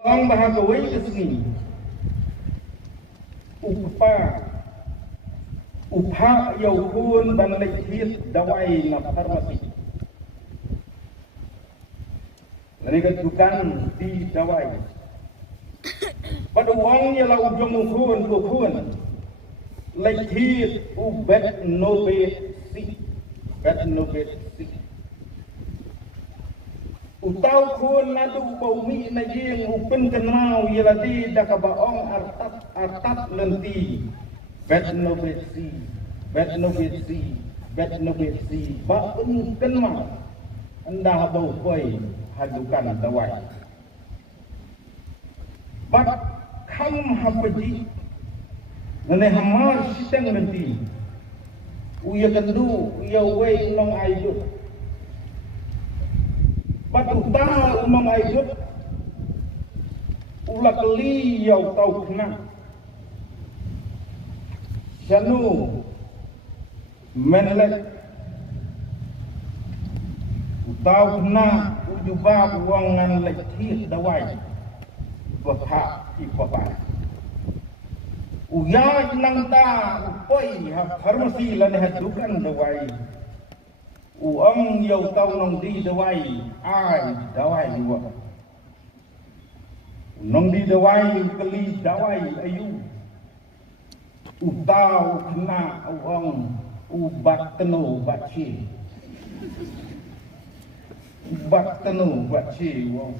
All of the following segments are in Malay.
Ang bahagaway kesini upha yaukun dan lekit dawai na farmasi. Lanikat dukan di dawai. Pada wang ya lau ukun lekit ubet nobet si bet nobet si. Utau kun nadu baumi na jing upin kenau yeladi dakabaong artat lenti bet nobet si ba kenau anda bau koi hadukan dawai bat kam hapaji nane hamar siteng lenti uya kendu uya wei long ayu batu tahu umang aibut ulah keli yau tau kena janu menlek tau kena ujubah buangan lekit dawai bapak ibapak uya nang ta upoi farmasi lan hadukan dawai uang yau tau nong di dawai ai dawai wa nong di dawai keli dawai ayu utau kena uang ubat tenu baci ubat tenu baci uang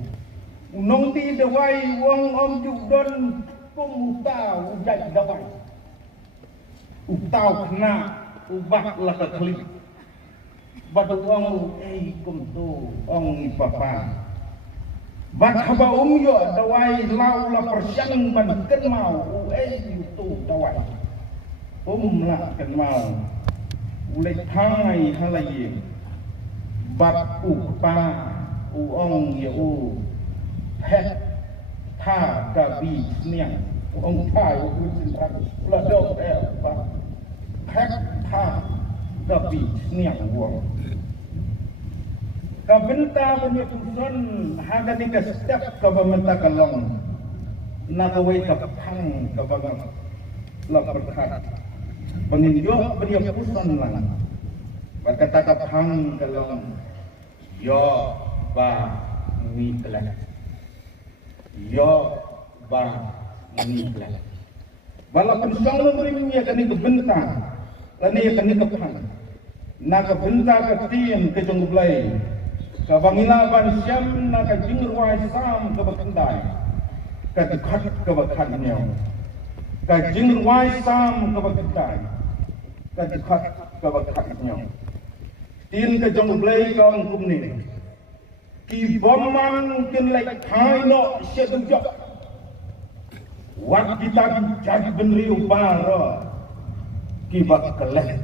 nong di dawai uang om judon pun utau ujat dawai utau kena ubat lah keli batu ong kum tu ong papa bat haba yo dawai lau la persiang ban ken mau tu dawai la ken mau ulai thai halai bat pa ong yo pet tha ka bi niang ong thai sin tha la dok ba pet tha ka bi niang wo kabenta penyetusan haga ni setiap kabamenta kalong nakaway kapang kabagang laperkat penginjo penyetusan lang berkata kapang kalong yo ba ngiklan yo ba ngiklan walaupun sang lumrimnya kani kabenta kani kapang nakabenta katim kejongblay kabangilaban siyam na kajingruay sam kabakandai kadikat kabakan niyo kajingruay sam kabakandai kadikat kabakan niyo tin kajongblay kaong kumni ki bomman kinlay kaino siya dujok wat kita jadi benriu baro ki bakaleh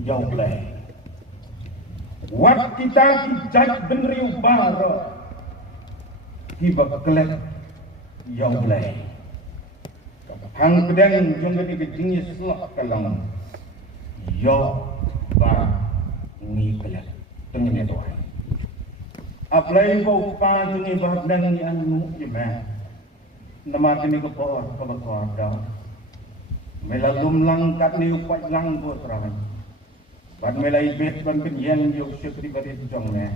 yaublay wat kita kijak benriu baro kibak kelek yaublay hang pedang jong gadi gejingnya selak kalang yo ba ngi kelek tengene doai aplay ko pa jungi bahdan ni anu yema nama kini ko por kabakor daw melalum lang kat ni upai lang ko terawan ban melai bet ban penyen yo syukri bari jong ne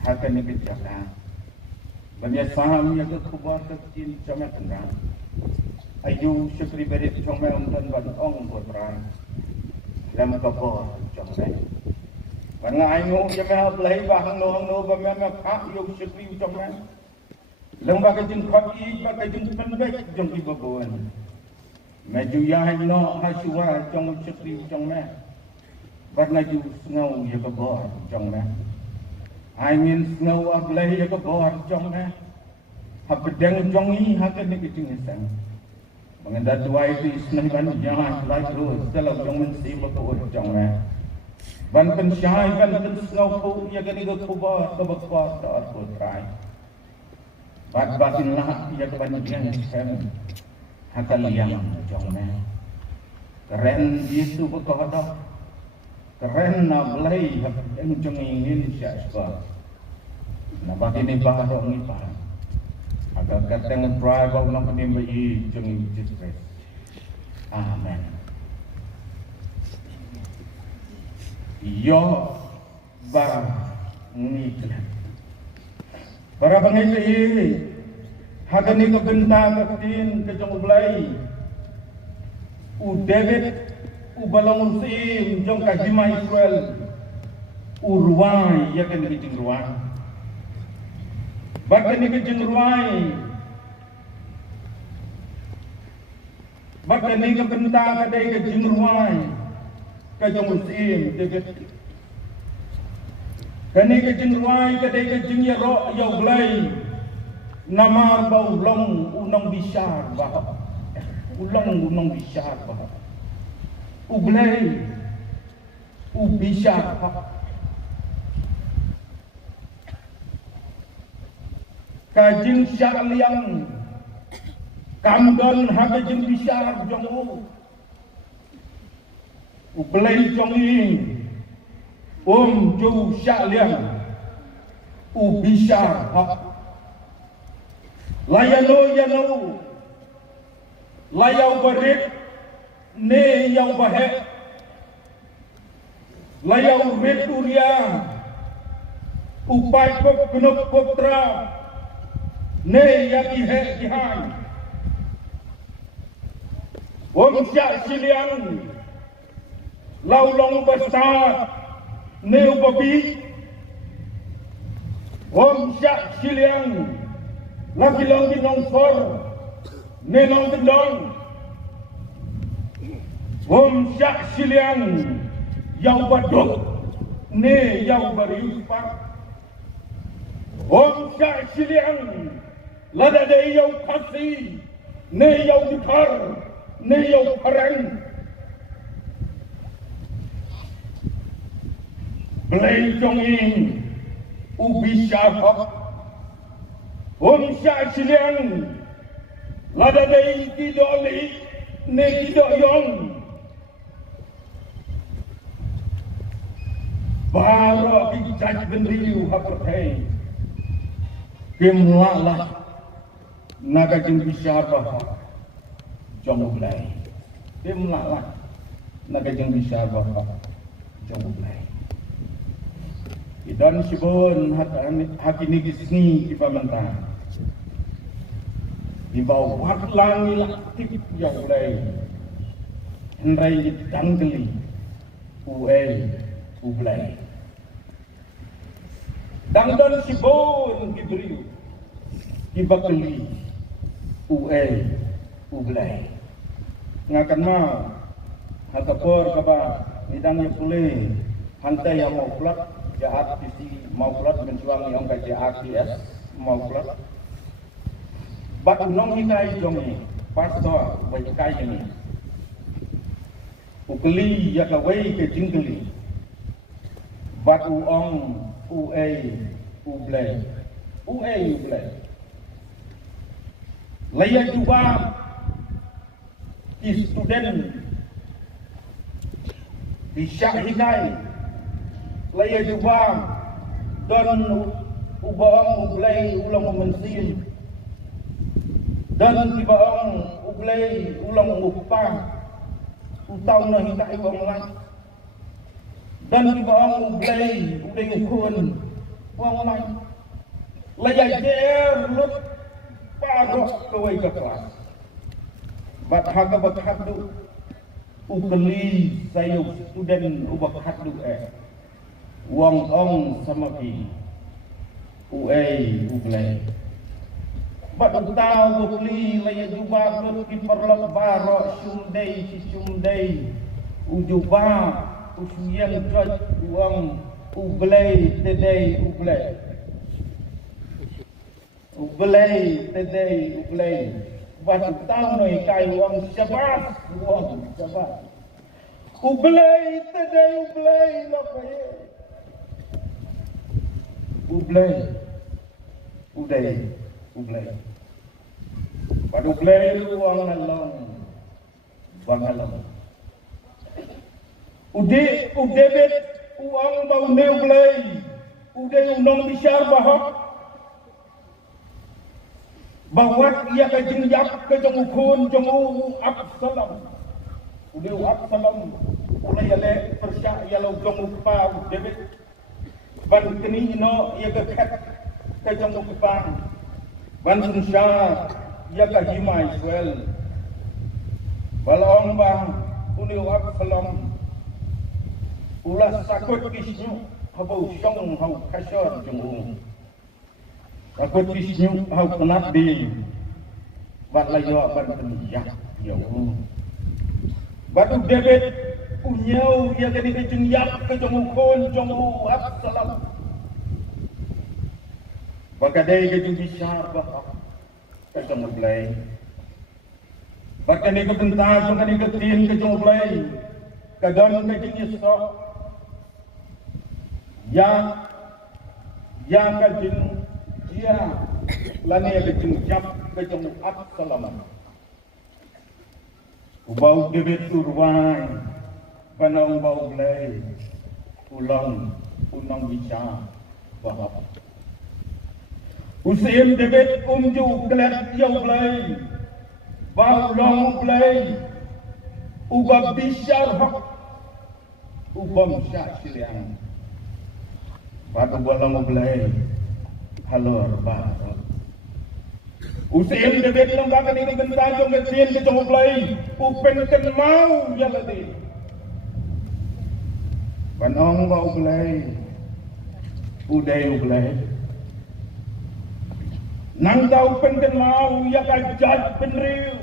hakan ni bijaka ban ya saham ya ke kubar ke cin jama tengah ayu syukri bari jong me untan ban ong ko trai lam ka bo jong ne ban ngai ngo ya me play ba hang no ba me pha yo syukri jong ne lam ba ka jin khot i ba ka jin pen be jong ki ba bon me ju ya no ha suwa jong syukri jong me bắt ngay chú ngầu ya có bò trong đó, I mean ngầu ấp lấy ya có bò trong đó, hấp pedang trong ini hakan ni kecing sang, mengendat dua itu senang ban jangan like terus, kalau yang mesti berkuat trong đó, ban pensyai ban ngầu ku ya kan itu ku bò ke berkuat tak ku try, bat batin lah ya ke ban yang sang, hakan liang trong đó, keren itu berkuat dah. Keren na belai yang jengingin siapa, na bagi ni baharu ni bahan. Agar katang drive bau nang penim bai jeng Jesus. Amen. Yo ba ngiklan. Para pangili hagani ka bentang katin ke jong ulai. U David u balong sim jong ka hima Israel. U ruai ya kan ki ruai. Bakani ke jeng ruai. Bakani ke bentang ka dai ke jeng ruai. Ka jong sim David. Kani ke jeng ruai ka dai ke jeng ya ro ya ulai. Namar bau long unong bisar bah. Ulang unong bisar bah. Ublay ubisar bah. Kajing syaliang kamdon haga jeng bisar jong ublay jong ing ju syaliang ubisar bah. Layano layau berit ne yau bahe layau returia upai kop kunuk koptra ne yaki he dihan syak siliang lau long besar ne ubabi syak siliang lagi long di nongsor ne long gendong syak siliang yau baduk ne yau bariupak syak siliang lada de yau kasi ne yau dikar ne yau parang belai jonging ubi syafak syak siliang lada de tidoli ne tidak yong baro kijaj bendriu hapertei kemlalah naga jeng bisar bah jong ulai kemlalah naga jeng bisar bah jong ulai idan sibon hati ni gisni di pamantang di bawah watlangi laktif yang ulai henrai ditanggali ulai dangdon sibon diberi dibakali ulai ngakan mau hakapor kaba nidangnya pulih hantai yang mau plat jahat sisi mau plat mencuang yang kaji AKS mau plat bat unong hikai jongi pastor baik kai ini ukeli ya kawai ke jingkeli bat uong ublay laya juga student bisa hikai laya juga dan ubaong ublay ulang mensin dan tibaong ublay ulang upah utaw na hikai wang lang dan tibaong ublay ukun wang lang laya jer lut pagok kaway ka kelas bat haga bakhadu ukeli sayo student ubakhadu wang ong samaki ublay bat utaw ukeli laya jubah lut kiperlok baro sumday ujuba usuyang jod uang ublay tedey ublay bat utaw noy kay uang sabat ublay tedey lakay ublay bat ublay uang halong udebet uang bau ne ublay unong bisar bahok bahwa ia kajing yak kajang ukun jamu Absalom. Udah Absalom mulai ale persya ia lau jamu pa David. Ban kini ino ia kekat kajang ukpan. Ban sunsya ia kahima Israel. Balong bang udah Absalom ulah sakut kisnu habau syong hau kasar jamu. Takut Visnu hau kenat di bat layo bat penyak ya batu David unyau ia jadi kejenyak ke jomukon jomu Absalom bakadai ke besar bah ke jomu play bakadai ke bentar bakadai ke tin ke jomu play kadang ke jenis yang kajin dia lani ada jengjap ke jemu Absalom. Ubau David urwai, panau bau belai, ulang bicara bahap. Usim David umju kelet jauh belai, bau long belai, ubah bisyar hak, ubam syak siliang. Batu balang belai. Halor barat. Usim David lembaga ini bentar jom kecil ke jom play. Upen ken mau ya lagi. Panong bau play. Udai play. Nang kau upen ken mau ya kajat benriu.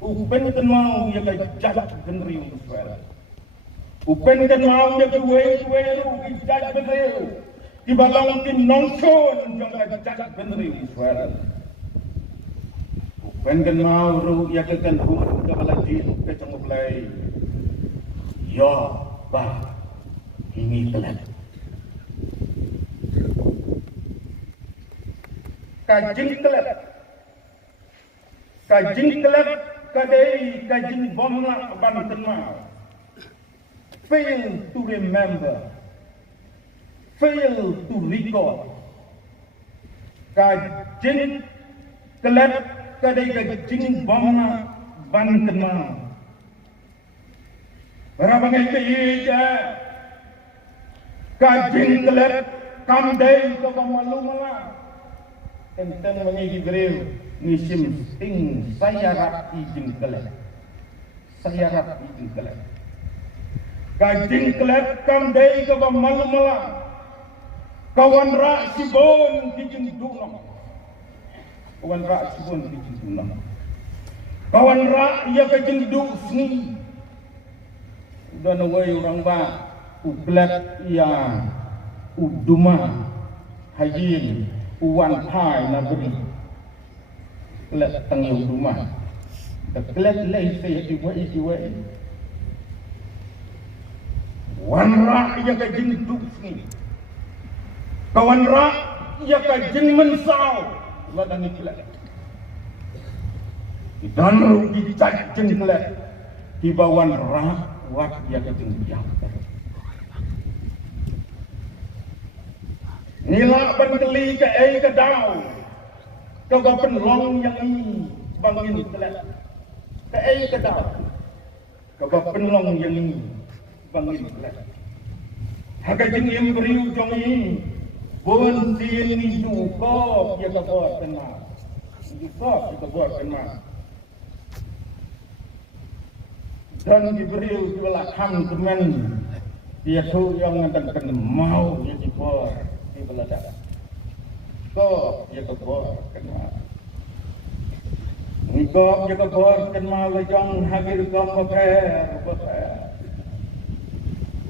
Upen ken mau ya kajat benriu Israel. Upen ken mau ya kuwe kajat benriu. Ibalang tin nongson yang kajak benri Israel. Upen kan mau ru ya kekan hum ke balajin ke cengplay. Ya bah ini telat. Kajing telat kadai kajing bomla banten mau. Fail to remember. Fail to recall. Kajing kelat kadai kajing bomna banten mau. Berapa kali kajing kelat kamdai ke malu malah. Tentang mengi Hebrew nisim sting sayarat izin kelat. Sayarat izin kelat. Kajing kelat kamdai ke malu malah. Kawan rak sibon kijing dunam. Kawan rak sibon kijing dunam. Kawan rak ia kijing du sni. Udah nawai orang ba uklat ia uduma hayin uwan pai na beri. Klat tangi uduma. Klat lai se jiwai. Wan rak ia kijing du sni. Kawan rak ia kajing mensau ladan iklat. Dan rugi cacing iklat di bawah rak wat ia kajing biak. Nila bangkeli ke ke dau. Kau penlong yang ini bangin iklat. Ke ke dau. Kau penlong yang ini bangin iklat. Hakajing yang beriu jong ini. Pun sini juga kita buat kenal, juga kita buat kenal. Dan diberi dua teman dia tu yang ngadakan mau dia dibuat di belakang. Kau kita buat kenal. Kau kita buat kenal lejang hadir kamu pakai.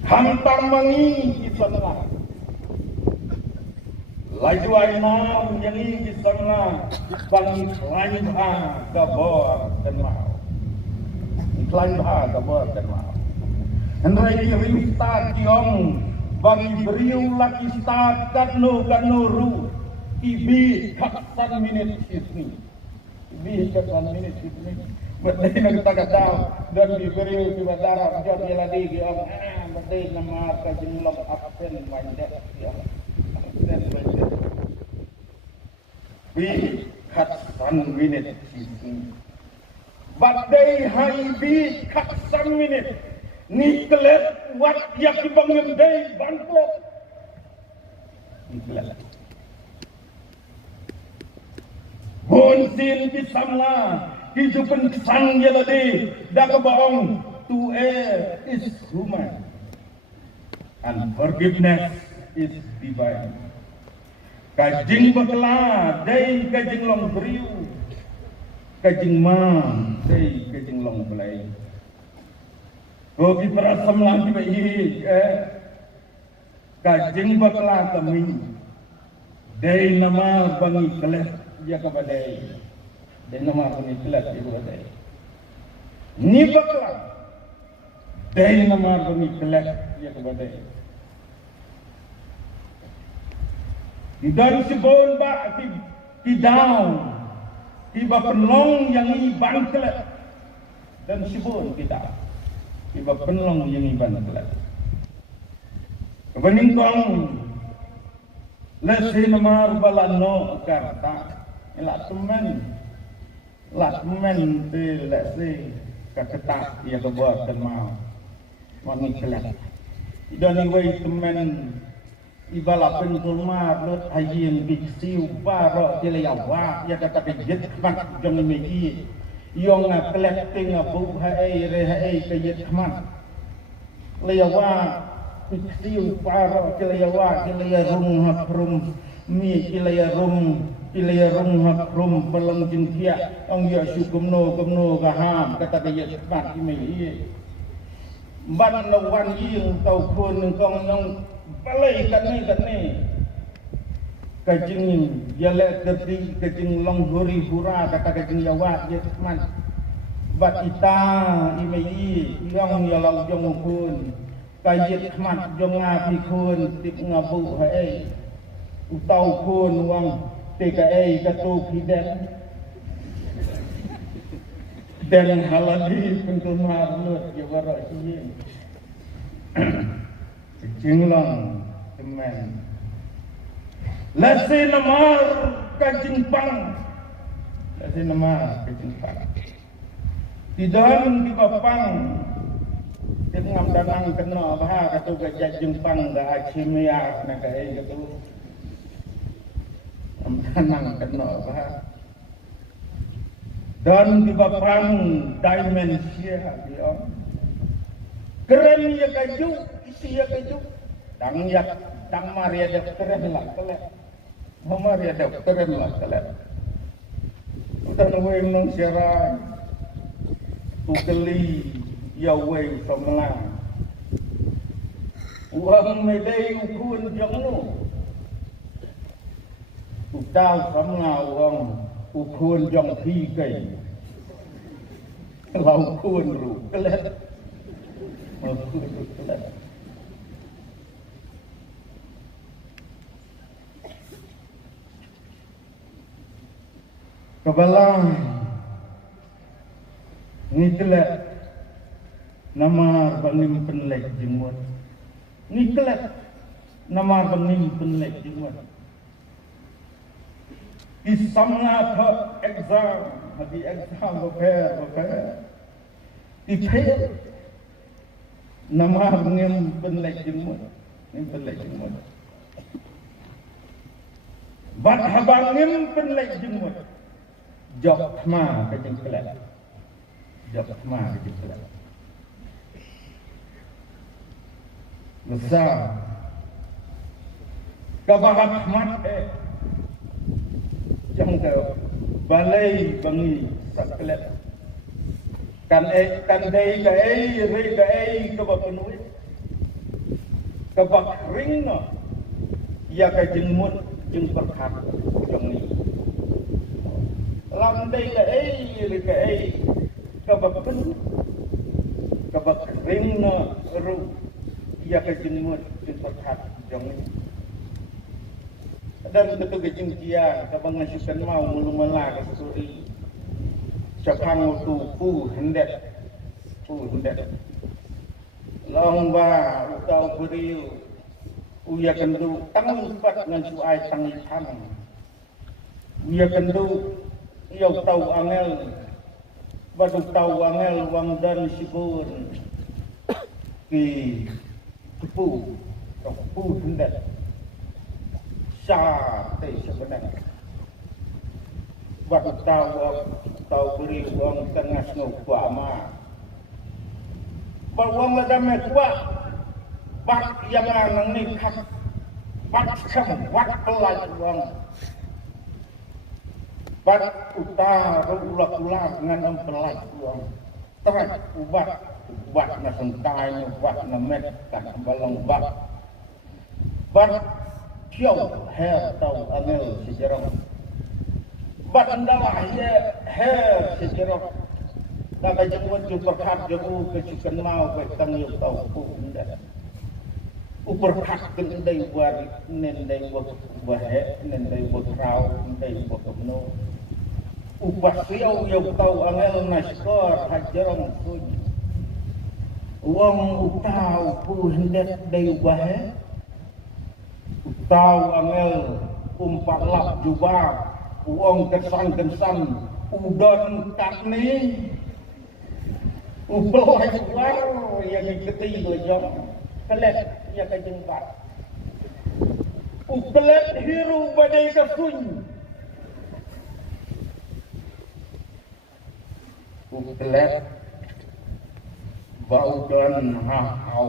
Hantar mengi kita lah. Laju ainam yang ini di sana bang lain bah kabor dan mau, lain bah kabor dan mau. Henry ini start tiong bagi beriu lagi start kanu ru ibi kaksan minit sini, ibi kaksan minit sini. Berarti nak kita tahu dan diberiu di bandara jadi lagi tiong berarti nama kajinlok absen mandat ya. Bi kat san minit sisu badai hai bi kat san minit ni kelet wat yak bangun dai bantlok ni kelet bon sin ki samla ki jupen sang yelade dak baong to err is human and forgiveness is divine. Kajing bakla dai kajing long beriu kajing mam dai kajing long belai Gogi perasam lagi bayi kajing bakla kami dai nama bangi kelet dia kepada dai nama bangi kelet dia kepada ni bakla dai nama bangi kelet dia kepada di dalam si bon ba di down di ba penlong yang iban kelet dan si bon tidak di ba penlong yang iban kelet kebening kong lesi namar balano karta la temen de lesi kaketa ia kebuat dan mau wangi kelet dan iwai temen ibala penkulma lut hayin biksiu baro jelayawa ya kata kejit mat jong megi yong kelet ting bu hae re hae kejit mat leyawa biksiu baro jelayawa jelayarum hakrum mi jelayarum hakrum pelong jintia ong ya syukumno kaham kata kejit mat megi ban lawan ying tau kun kong nong balai kan ni kajing yale kerti kajing long huri hura kata kajing yawa dia teman bat ita imei yong yalau jong kun kajit mat jong ngapi kun tip ngabu hae utau kun wang TKA katu hidden dan haladi pentumar lut ya barak yin Jinglong teman lasi namar kajimpang lasi namar kajimpang di dalam di bapang di ngam danang kena bah katu gajah jimpang da acimia nak ai katu ngam danang kena bah dan di bapang dimensia dia keren ya kaju isi ya kaju dang Maria dah keren lah kelet Maria dah keren lah kelet udah nungguin nong siarai ukeli yawe semelang uang medai ukun jongnu utau semelang uang ukun jong tigai lau kun ru kelet Kebalang ni kelet nama bangim penlek jemut ni kelet nama bangim penlek jemut isamna tha exam hadi exam prepare detail nama bangim penlek jemut ni penlek jemut bat habangim penlek jemut jok ma kajing kelet jok ma kajing kelet besar kabahat mat jang ke balai bangi saklet kan dai ka re ka ka bapenui ka bakring no ya kajing mut jeng perkat jong ni lam dai ka kabapen kabakring na ru iya ka jengmut jeng perkat jong ni dan betul ke jeng dia kabang nasukan mau mulu mala ka suri syapang tu pu hendak long ba utau beriu uya kendu tang empat ngan suai tang ikan ia tentu ia tahu angel badu tahu angel wang dan sibur ki tepu hendak sate sebenarnya badu tahu beri uang tengah snow kuama uang ladam kuat bak yang nang ni kak bak kam wat pelaj uang bak utara ulah dengan empelaj uang terat ubat na sentai ubat na met kan balong bat kiau her tau angel sejarah bat andalah ye her sejarah daga jemput berkat jemu kecukan mau ke tangil tau pun berkat kendai buat nendai buat bahe nendai buat rau nendai buat kemno ubah siau yang tau angel naskor hajaran pun uang utau pun hendak dari bahe utau angel umpat lap juga uang kesan udon tak ni ubah war yang diketi lejong kelet yang kejengbat kelet hiru badai kesun kelet bau dan hau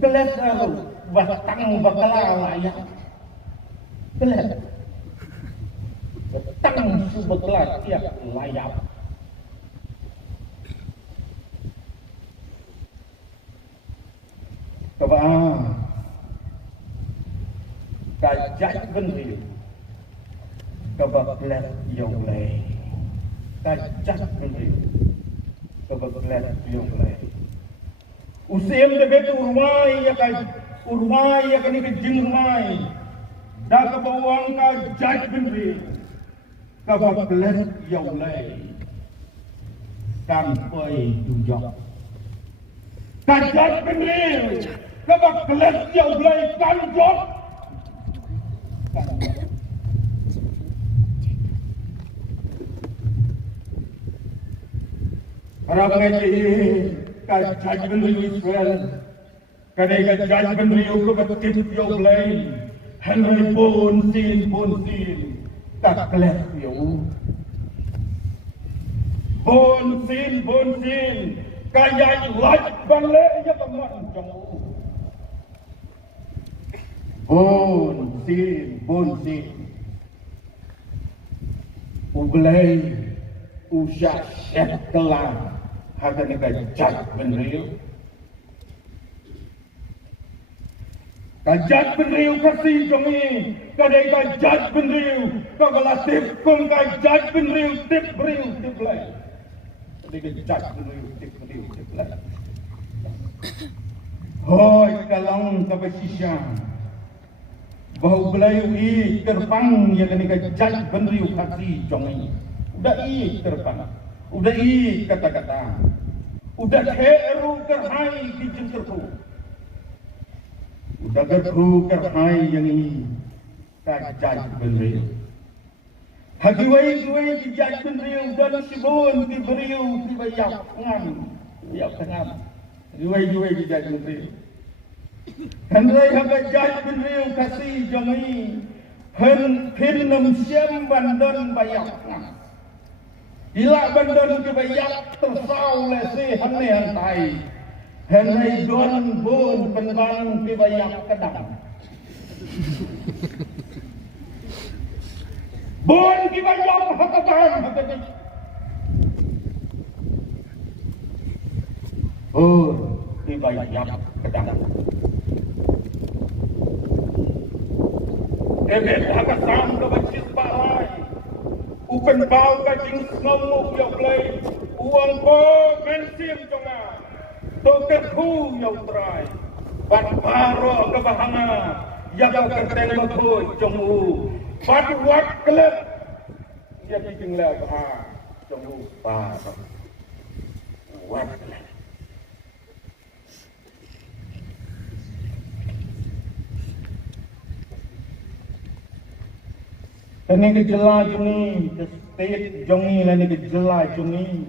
kelet batang bakala layak kelet batang subakala tiap layak kebang kajak benri kebaklet yang lay kajak benri kebaklet yang lay usim debet urmai ya kan ikejeng rumai dah kebawang kajak benri kebaklet yang lay kampai dujak kajak benri kebaklet yang lay kanjok Harap ngaji kajak benri Israel kadai kajak benri uko batip yang lay Henry pun sin kaklet yang pun sin kaya laj balik ya teman jauh pun sin ublay usah syek kelang harga kajak benriu kajak benriu kasih jongi kadai kajak benriu kagalatif pun kajak benriu tip lay kadai kajak benriu tip lay hoi kalang kapasisya bau belayu i terbang ya kadai kajak benriu kasih jongi udah i terbang udah i kata-kata udah keru kerhai di jengkerku udah keru kerhai yang ini kajak benriu hagiwai kajak benriu dan sibun di beriu di bayak tengam hagiwai kajak benriu henrai kajak benriu kasih jongi hen nam siam bandon bayak ngam Ila bandon ke bayak tersau lesi hane hantai henai don bun penbang ke bayak kedang bun ke bayak hakabang bun ke bayak kedang ebet hakasam ke bacis balai upen bau kacing ngomuk yang play uang ko bensin jonga dokter ku yang try bat baro ke bahanga yang kerteng bakoi jongu bat wat kelep dia kicing la bah jongu baro wat kelep Ini gejala jungi, the state jungi lah ni gejala jungi.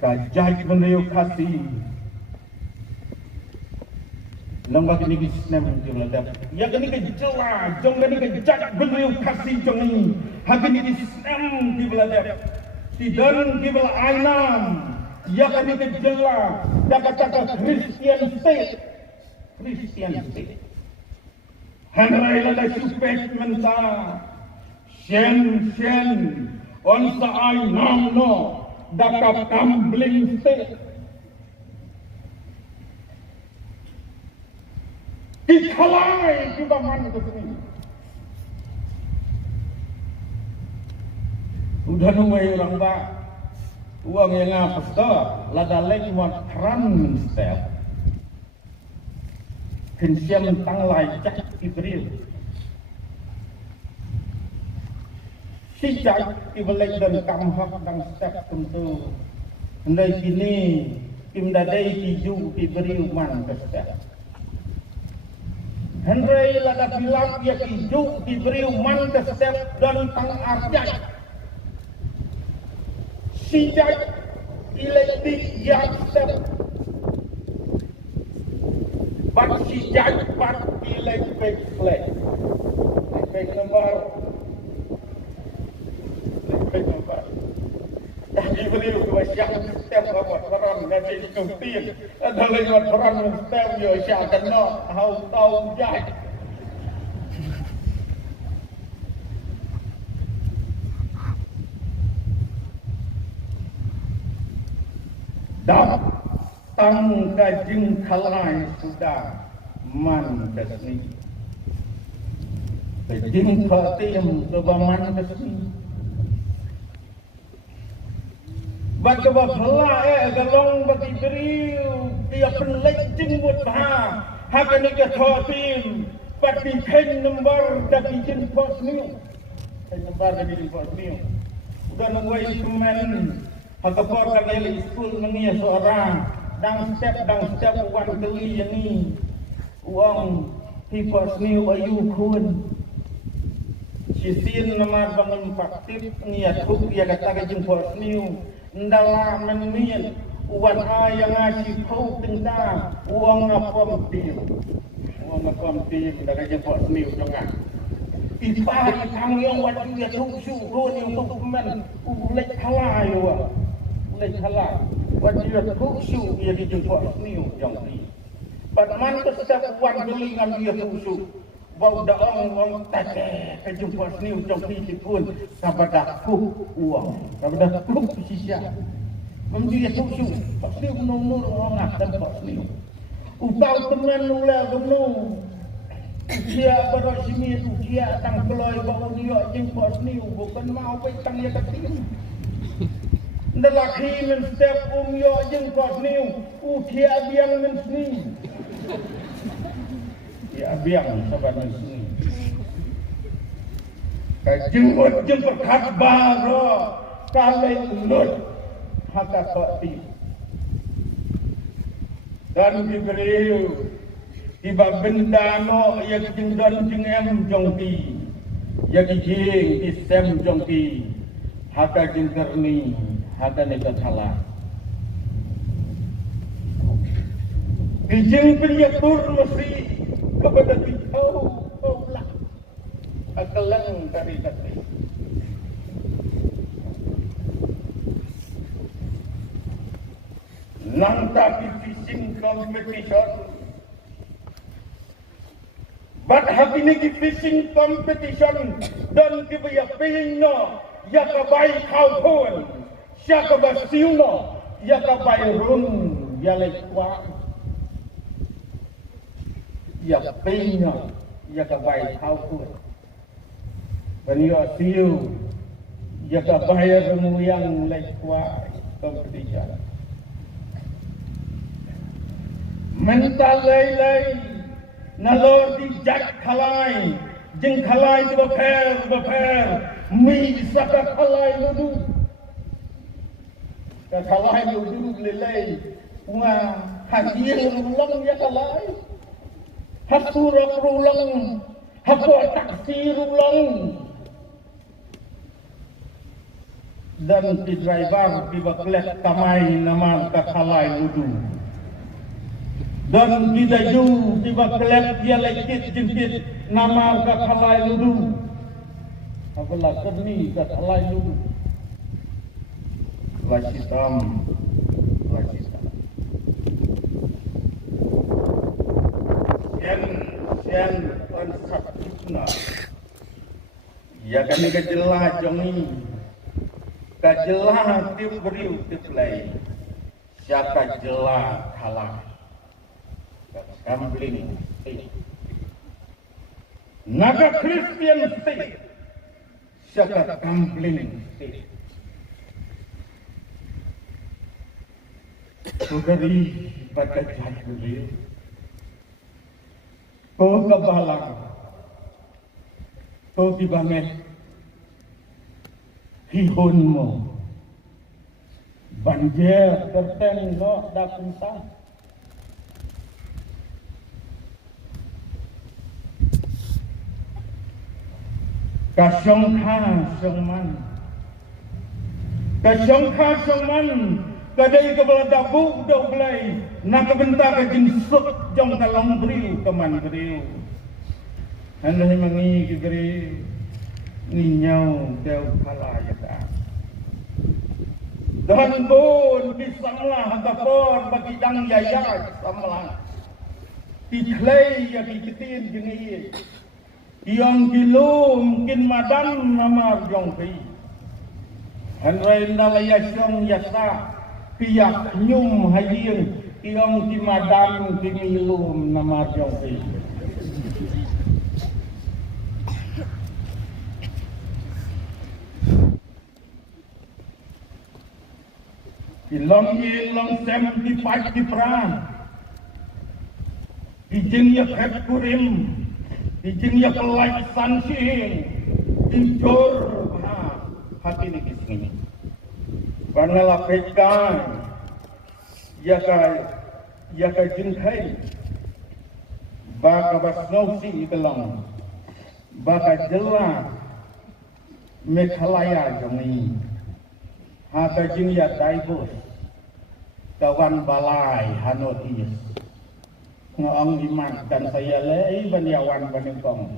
Kajaj bendeu kasih. Lembag ni gisnem jumlah. Ya kini gejala, jong ni kajaj bendeu kasih jungi. Hagi ni gisnem jumlah. Tidak jumlah ainam. Ya kini gejala. Kata-kata Christian state. Christian state. Henry lada supek menta. Shen. On sa ainam no. Dakap tumbling state. Ikalai juga mana tu sini. Udah nunggu orang bak. Uang yang apa stok? Lada lek muat keran setiap. Kensiam tanglai cak Ibril. Sejak Ibril dan kamhak dan setiap tentu. Hendai kini Kim dadai tiju Ibril man setiap. Hendai lada bilang ya tiju Ibril man setiap dan tang arjak. Sejak elektrik yang setiap. But sejak part elektrik flag. Elektrik nomor. Dah diberi kewajian setiap buat peran nanti kemudian ada lewat peran setiap yo siapa kena tahu jah. Datang kajing kalai sudah man kesini. Kajing katim kebaman kesini. Baca bahawa galong bagi beriu dia penlejing buat bah hakan ni ketotim pati ken nomor dari jen pos new ken nomor dari jen pos new udah nungguin semen hakapor kan dari school mengia seorang dang step wan keli ni uang di pos new ayu kun sisin nama bangun faktif niat huk dia kata jen pos new dalam menuin uang yang ngasih kau tentang uang ngapom tim dari jemput semiu jangan ipari kang yang wajib dia susu roni untuk men ulek halai wajib dia susu dia dijemput semiu jangan pada mana setiap uang gelingan dia susu bau daong tete kejumpa seniu jompi pun kepada uang kepada sisa memang susu pasti menumur orang dan seniu ubau teman nula genu dia pada sini tu dia tang peloi bau dia jumpa seniu bukan mau petang dia ketim lelaki men setiap yo jumpa seniu dia biang men seni ya biang sahabat sini. Kajenggot jemput baru kali lut haka koti dan diberi tiba benda no yang jengdan jengem jongti yang jeng isem jongti haka jengkerni haka nekat salah. Dijeng penyatur mesti kepada kita lah akalan dari tadi nanta fishing competition but hari ini fishing competition dan kita pingno ya kabai kau pun siapa basiuno ya kabai run ya lekwa ya pingno ya kabai kau pun beliau siu ya kabai run yang lekwa competition mental lay nalor di jak khalai jeng khalai di beper mi saka khalai ludu ka khalai ludu lelai wa hadir ulang ya khalai hasurok ulang Hako taksi rulong dan di driver di baklet kamay naman kakalay ludu. Dan di daju di baklet dia lekit jengkit nama kakalay ludu. Apalah kerni kakalay ludu. Lasitam. Sian konsepnya. Ya kan kejelah jongi. Kejelah tiup beriu tiup lay. Siapa jelah kalah. Gambling state. Naga Christian state. Siapa gambling state. Sugari pada jadul. Kau kebalang, kau dibanget, hihunmu, banjir terten lo dah kentang. Kasyongka syongman, kadai kebala dabu dau belai, nak bentar ke jinsuk jong kalong beriu keman beriu. Hendak mengi beriu, ninyau jauh kalah ya tak. Dan pun bisalah kapor bagi dang yaya samlah. Diklay ya dikitin jengi. Yang kilo mungkin madam nama jong pi. Hendak nalaya syong yasa. Piak nyum hayin yang di madam di milum nama jongki. Ilong sem di pat di peran. Dijeng ya ket kurim. Dijeng ya pelai sansing. Dijor hati ni kisini. Bangala pekan, ya kai jengkai, baka basnausi ikelang, baka jelas, mekhalaya jongi, haka jengya daibus, kawan balai hanotis, ngoong iman dan saya lei banyawan banengkong,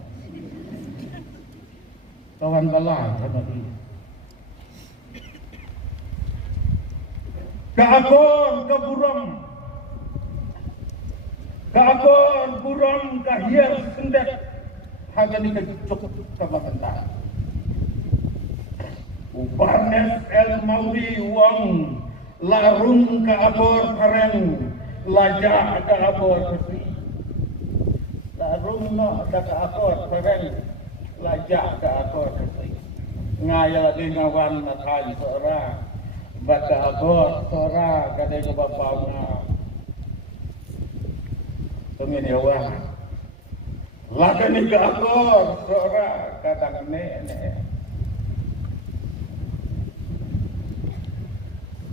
kawan balai hanotis. Keakor buram kahir sendet hanya dikecuk sama bentar. Ubarnes el mauri uang larung keakor karen lajak keakor kesi. Larung no ada keakor karen lajak keakor kesi. Ngayal di ngawan matai seorang. Baca abot, sora, kadang ke bapaknya. Tungin ya wah. Lakan ni ke abot, sora, kadang nenek.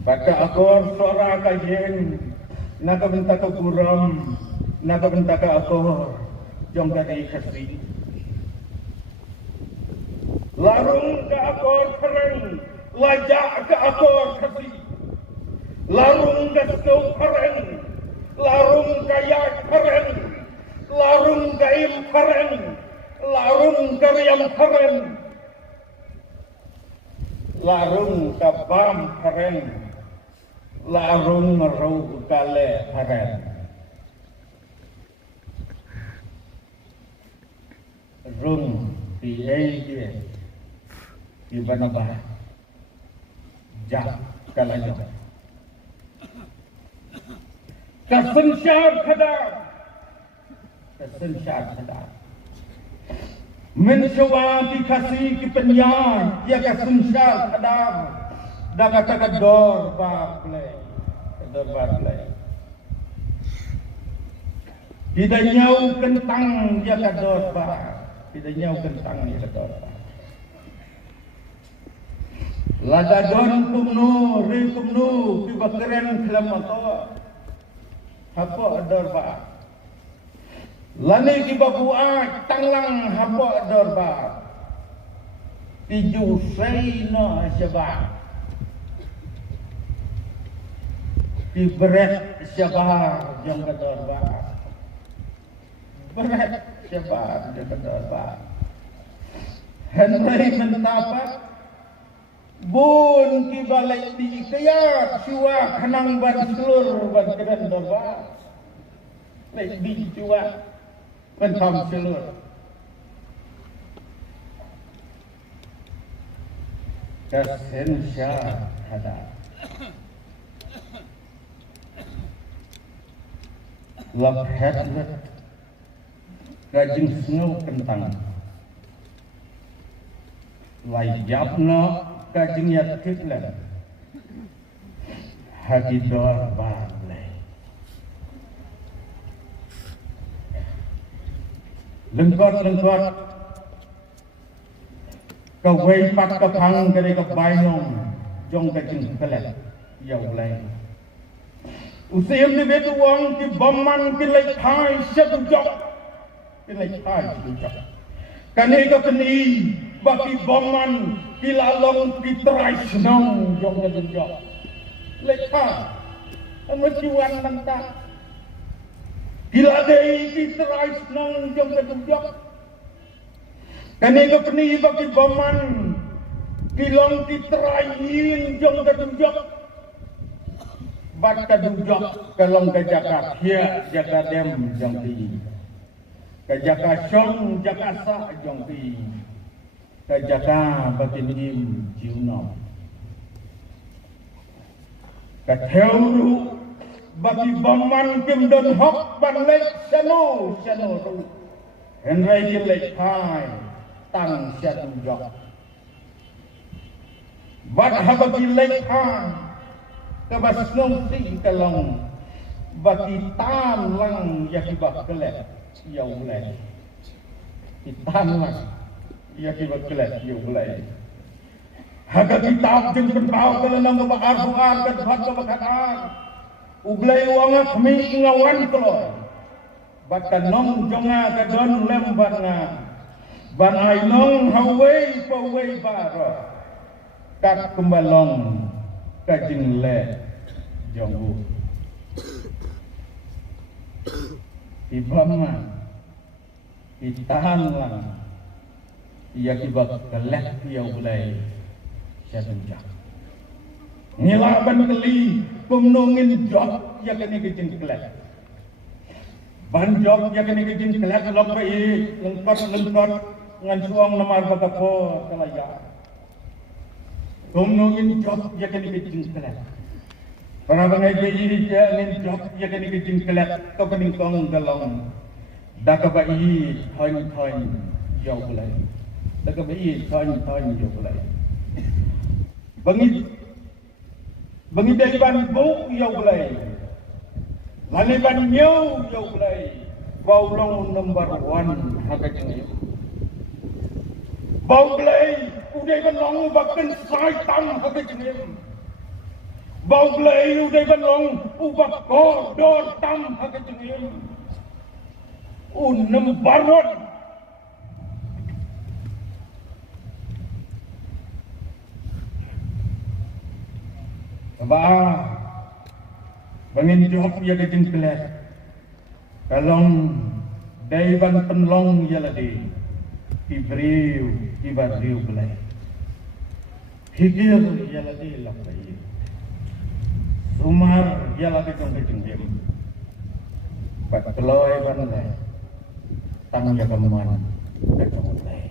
Baca abot, sora, kajen. Naka bentak ke buram, naka bentak ke abot. Jom kadang kasih. Larung ke abot keren. Lajak ke akor kasih, larung ke sekau keren, larung kayak keren, larung kaim keren, larung karyam keren, larung kabam keren, larung meru kale keren. Rum di di mana jah kalanya kesensyar kadar mencoba dikasih kepenyan ya kesensyar kadar dah kata dor baplay tidak nyau kentang ya kador ba tidak nyau kentang ya kador ba. Lada don kumnu, ri kumnu, tiba keren kelam atau apa adar ba. Lani kibabuat tanglang haba dorba. Tiju sayna syabah. Diberet syabah jang kedorba. Beret syabah jang kedorba. Henry mentapak bun ki balik di kaya cua kenang ban selur ban keren dorba. Lek di cua bentam selur. Kasen syah ada. Lap headlet gajing snow kentang. Layapna kajing yatit lah. Hati dor balai. Lengkot kawai pat kapang kare kabainong jong kajing kelet yau balai. Usim ni betu wang ki baman ki lai thai setu jok ki lai thai setu jok. Kani ka kani baki baman ki lalong ki trai senong jong kajing jok. Lai thai amajuan nanta. Gila dei ki trai senong jong kajing jok. Kani ka kani baki baman ki long ki trai yin jong kajing jok. Bat kadujak kalong kajaka kia jaka dem jangpi kajaka syong jaka sa jangpi kajaka batin im jiunam katheu baki baman kim don hok ban lek sanu ru henrai ki lek hai tang syadujak bat habaki lek hai kabas nong si kalong baki tam lang yakibak kelet yau mulai tam lang yakibak kelet yau mulai haga kitab jeng berbau kelenong bakar buar kedhat bakar ublai wanga kami ngawan telor bakan nong jonga kadon lembana ban ai nong hawai pawai baro kat kembalong kajing le jonggu ibama itahan lang ia kibak keleh yau bulai syadunjak ngilaban keli kumnungin jok ya kini kejing keleh ban jok ya kini kejing keleh lok bai lengkot ngan suang namar bakapo kalaya kumnungin jok ya kini kejing keleh para bangai bai ya ngin jok ya kini kejing keleh to kening kong galong dakabai thoi yau bulai dakabai thoi yau bulai bangi dari ban bu yau bulai lani ban nyau yau bulai bau long number 1 haga jeng bau bulai udai ban long bakken sai tam haga jeng bau bulai udai ban long ubak ko dor tam haga jeng number 1 Ba bangin jok ya kejing kelet kalong daiban penlong ya ladi ibriu ibadriu belai higir ya ladi lakai sumar ya ladi jong kejing dem bat keloy ban lai tang ya kaman kejong belai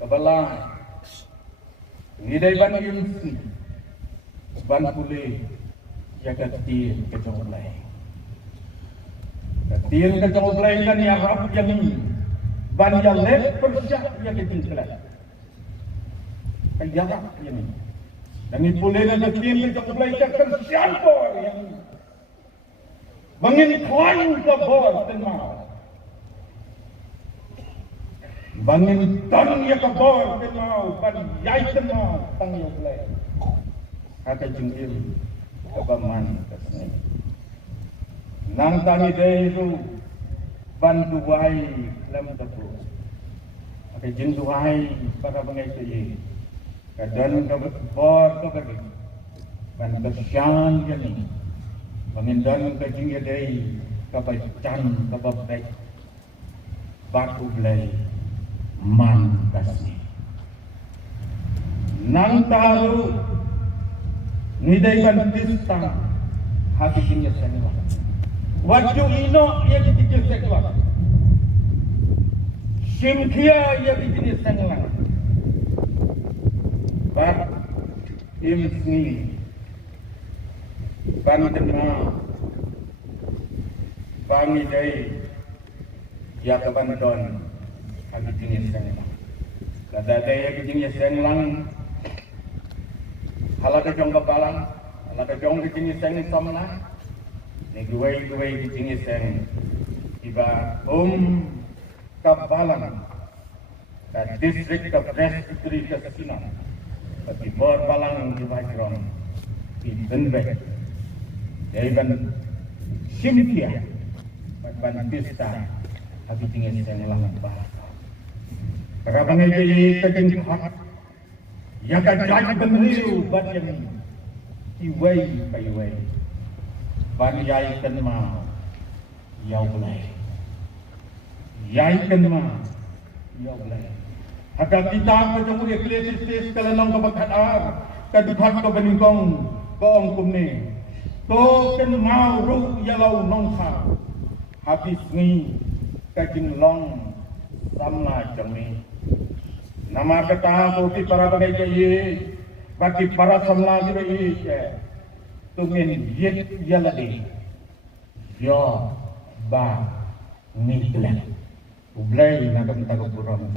kabalai Nidai ban yunsi ban pulih jaga tin kecong belai. Tin kecong belai kan ya rap yang ini ban yang lep persyak yang keting kelas. Kayak yang ini. Dan ini pulih dan tin kecong belai kan siapa yang ini. Bangin kain ke bawah tenau. Bangin tan ya kabor tenau ban yai tenau tang yo play kata jengil kabaman kasne nang tangi deru banduai lam tebu ada jenduai para pengai kadang bor bagi ban kesyan gani pengindang kejing dei kabacan kababek batu belai man kasih nang taru nidai ban pistang hati kinya senwa waju ino ia dikikir sekwa simkia ia dikikir senwa bak imsni ban kena bangi dai ya kaban don hati kinya senwa kada daya kinya senlang halaka jong babalang halaka jong kinya seng samna ni duai kinya seng iba kabalang ka distrik ka presbytery ka Sina pati bor balang di Wajron di Benbek daiban simkia ban pista hati kinya seng lang ba karabang ay kajing hak yang kajaj benriu bat yang iwai kaiwai ban yai kenma yau belai yai kenma yau belai agak kita ketemu eklesis kalanong kabakhatar kadukhat ka baningkong koong kumne to kenma ru yalau nongsa habis ni kajing long samna jami nama kata bukti para bagai kaya bagi para samla juga ini tungin yet yaladi yo ba niglek ublay na kami tago puron